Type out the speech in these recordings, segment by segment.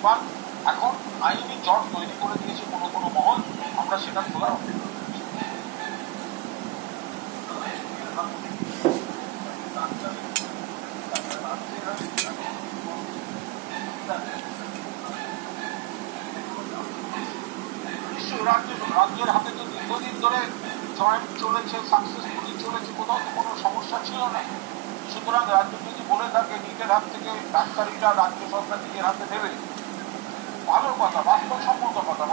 এবার এখন আইনি জট তৈরি করে দিয়েছে কোনো কোনো মহল, আমরা সেটা খোলার অপেক্ষা করছি। রাজ্যের হাতে তো দীর্ঘদিন ধরে জয়েন্ট চলেছে, সাকসেসফুলি চলেছে, কোথাও তো কোনো সমস্যা ছিল না। সুতরাং রাজ্য যদি বলে থাকে নিজের হাত থেকে ডাক্তারিটা রাজ্য সরকার নিজের হাতে নেবে, ভালো কথা, বাস্তবসম্মত কথা।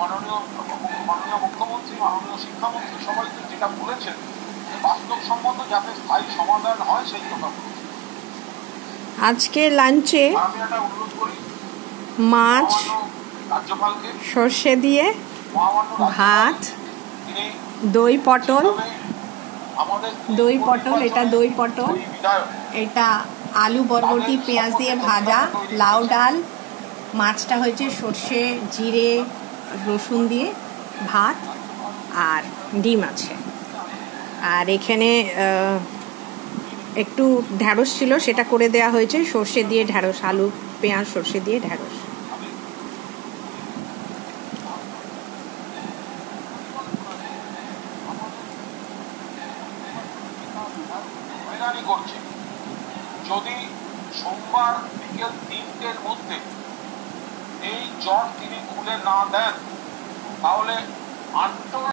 মাননীয় মুখ্যমন্ত্রী, মাননীয় শিক্ষামন্ত্রী সবাই তো যেটা বলেছেন বাস্তবসম্মত, যাতে স্থায়ী সমাধান হয় সেই কথা বলেছেন। আজকে লাঞ্চে আমি একটা অনুরোধ করি, মাছ, রাজ্যপালকে সর্ষে দিয়ে ভাত, দই পটল, এটা দই পটল, এটা আলু বরবটি পেঁয়াজ দিয়ে ভাজা, লাউ ডাল, মাছটা হয়েছে সর্ষে জিরে রসুন দিয়ে ভাত, আর ডিম আছে। আর এখানে একটু ঢ্যাঁড়স ছিল, সেটা করে দেওয়া হয়েছে, সর্ষে দিয়ে ঢ্যাঁড়স, আলু পেঁয়াজ সর্ষে দিয়ে ঢ্যাঁড়স। যদি সোমবার বিকেল 3টের মধ্যে এই জট তিনি খুলে না দেন, তাহলে